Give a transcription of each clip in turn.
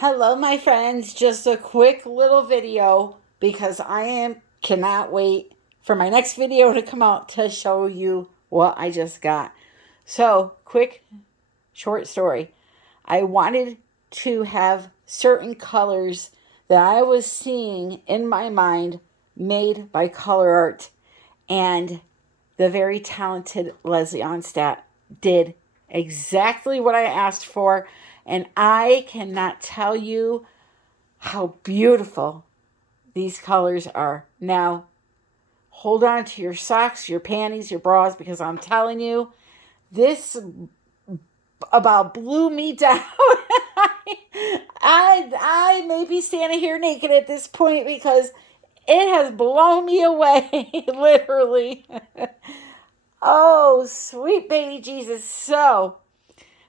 Hello, my friends. Just a quick little video because cannot wait for my next video to come out to show you what I just got. So, quick short story. I wanted to have certain colors that I was seeing in my mind made by color art, and the very talented Leslie Onstadt did exactly what I asked for, and I cannot tell you how beautiful these colors are. Now, hold on to your socks, your panties, your bras, because I'm telling you, this about blew me down. I may be standing here naked at this point because it has blown me away, literally. Oh, sweet baby Jesus. So,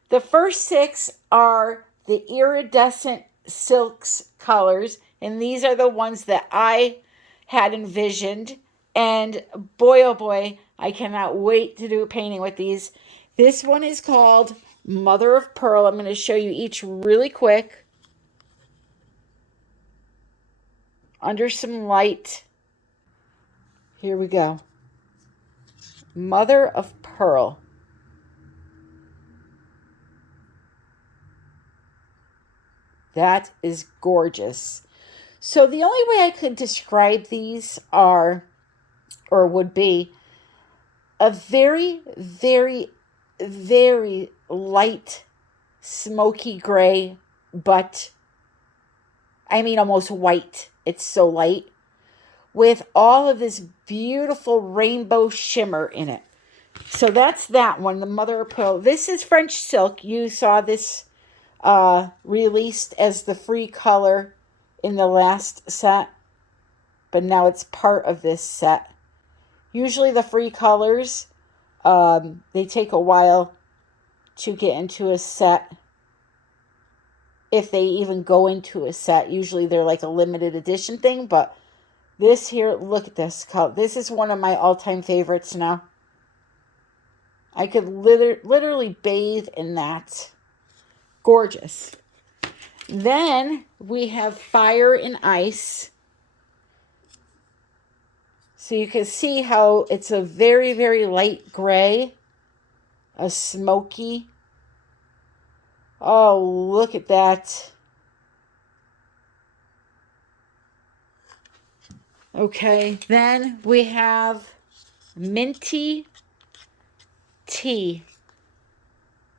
the first six are the iridescent silks colors, and these are the ones that I had envisioned. And boy, oh boy, I cannot wait to do a painting with these. This one is called Mother of Pearl. I'm going to show you each really quick under some light. Here we go. Mother of Pearl. That is gorgeous. So the only way I could describe these would be a very, very, very light, smoky gray, but I mean almost white. It's so light, with all of this beautiful rainbow shimmer in it. So that's that one, the Mother of Pearl. This is French silk. You saw this released as the free color in the last set, but now it's part of this set. Usually the free colors, they take a while to get into a set, if they even go into a set. Usually they're like a limited edition thing, but this here, look at this color. This is one of my all-time favorites now. I could literally bathe in that. Gorgeous. Then we have Fire and Ice. So you can see how it's a very, very light gray, a smoky. Oh, look at that. Okay, then we have Minty Tea.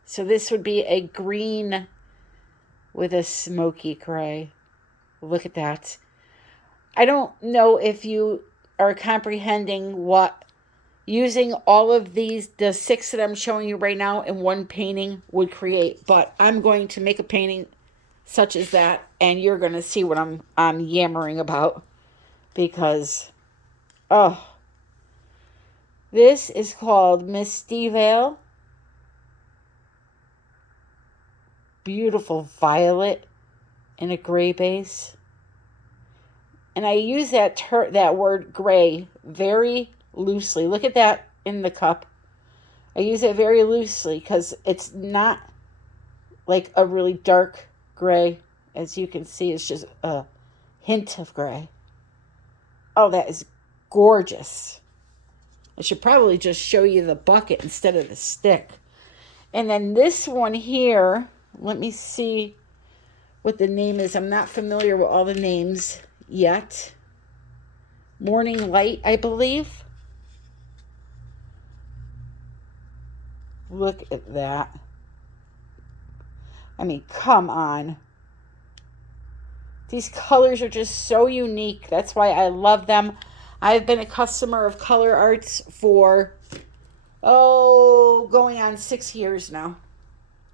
So this would be a green with a smoky gray. Look at that. I don't know if you are comprehending what using all of these, the six that I'm showing you right now, in one painting would create. But I'm going to make a painting such as that, and you're going to see what I'm yammering about. Because, oh, this is called Misty Vale. Beautiful violet in a gray base. And I use that word gray very loosely. Look at that in the cup. I use it very loosely because it's not like a really dark gray. As you can see, it's just a hint of gray. Oh, that is gorgeous. I should probably just show you the bucket instead of the stick. And then this one here, let me see what the name is. I'm not familiar with all the names yet. Morning Light, I believe. Look at that. I mean, come on. These colors are just so unique. That's why I love them. I've been a customer of Color Arts for, going on 6 years now.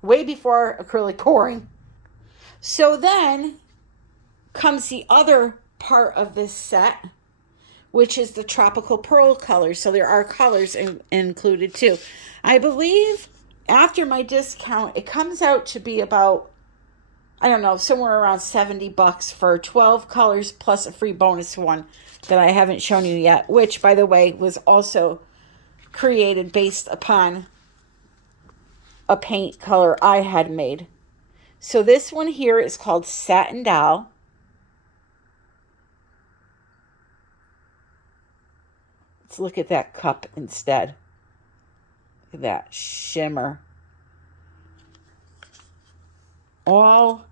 Way before acrylic pouring. So then comes the other part of this set, which is the tropical pearl colors. So there are colors included too. I believe after my discount, it comes out to be about, I don't know, somewhere around $70 for 12 colors plus a free bonus one that I haven't shown you yet, which, by the way, was also created based upon a paint color I had made. So this one here is called Satin Doll. Let's look at that cup instead. Look at that shimmer. All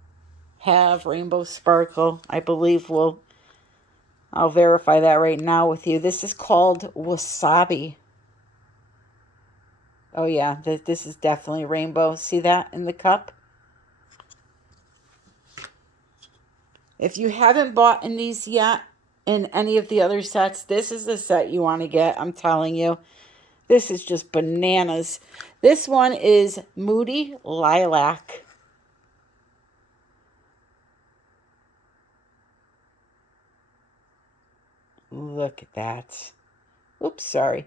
have rainbow sparkle. I believe I'll verify that right now with you. This is called Wasabi. Oh yeah, this is definitely rainbow. See that in the cup? If you haven't bought in these yet, in any of the other sets, this is the set you want to get. I'm telling you. This is just bananas. This one is Moody Lilac. Look at that. Oops, sorry.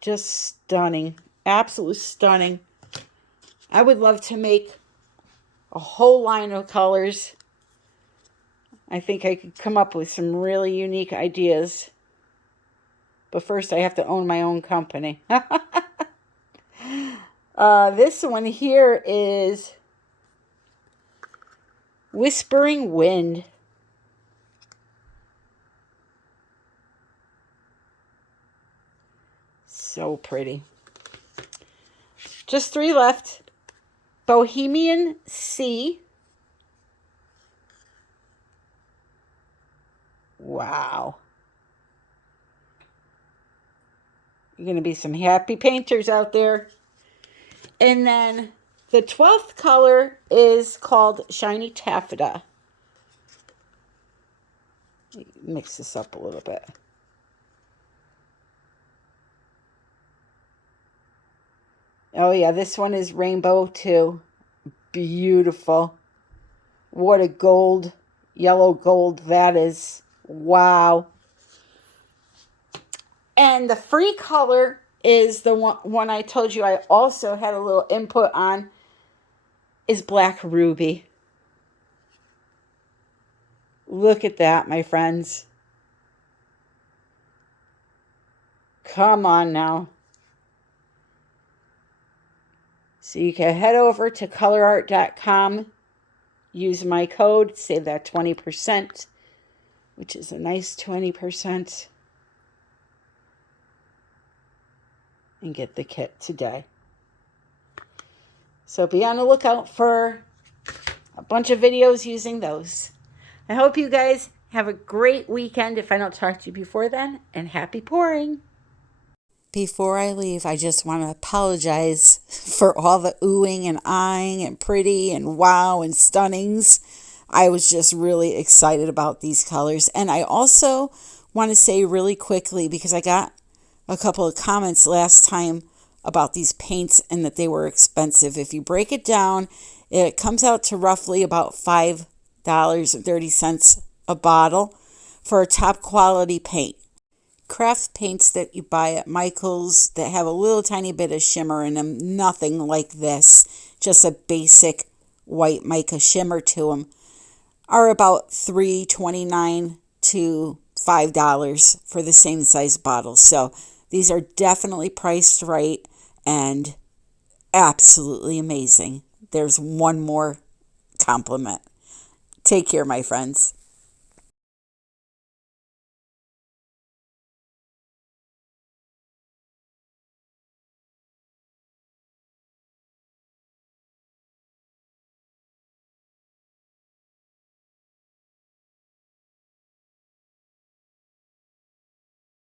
Just stunning. Absolutely stunning. I would love to make a whole line of colors. I think I could come up with some really unique ideas. But first I have to own my own company. This one here is Whispering Wind. So pretty. Just 3 left. Bohemian Sea. Wow. You're going to be some happy painters out there. And then the 12th color is called Shiny Taffeta. Mix this up a little bit. Oh yeah, this one is rainbow too. Beautiful. What a gold, yellow gold that is. Wow. And the free color is the one I told you I also had a little input on, is Black Ruby. Look at that, my friends. Come on now. So you can head over to colorart.com, use my code, save that 20%, which is a nice 20%, and get the kit today. So be on the lookout for a bunch of videos using those. I hope you guys have a great weekend if I don't talk to you before then, and happy pouring. Before I leave, I just want to apologize for all the oohing and eyeing and pretty and wow and stunnings. I was just really excited about these colors. And I also want to say really quickly, because I got a couple of comments last time about these paints and that they were expensive. If you break it down, it comes out to roughly about $5.30 a bottle for a top quality paint. Craft paints that you buy at Michael's that have a little tiny bit of shimmer in them, nothing like this, just a basic white mica shimmer to them, are about $3.29 to $5 for the same size bottle. So these are definitely priced right and absolutely amazing. There's one more compliment. Take care, my friends.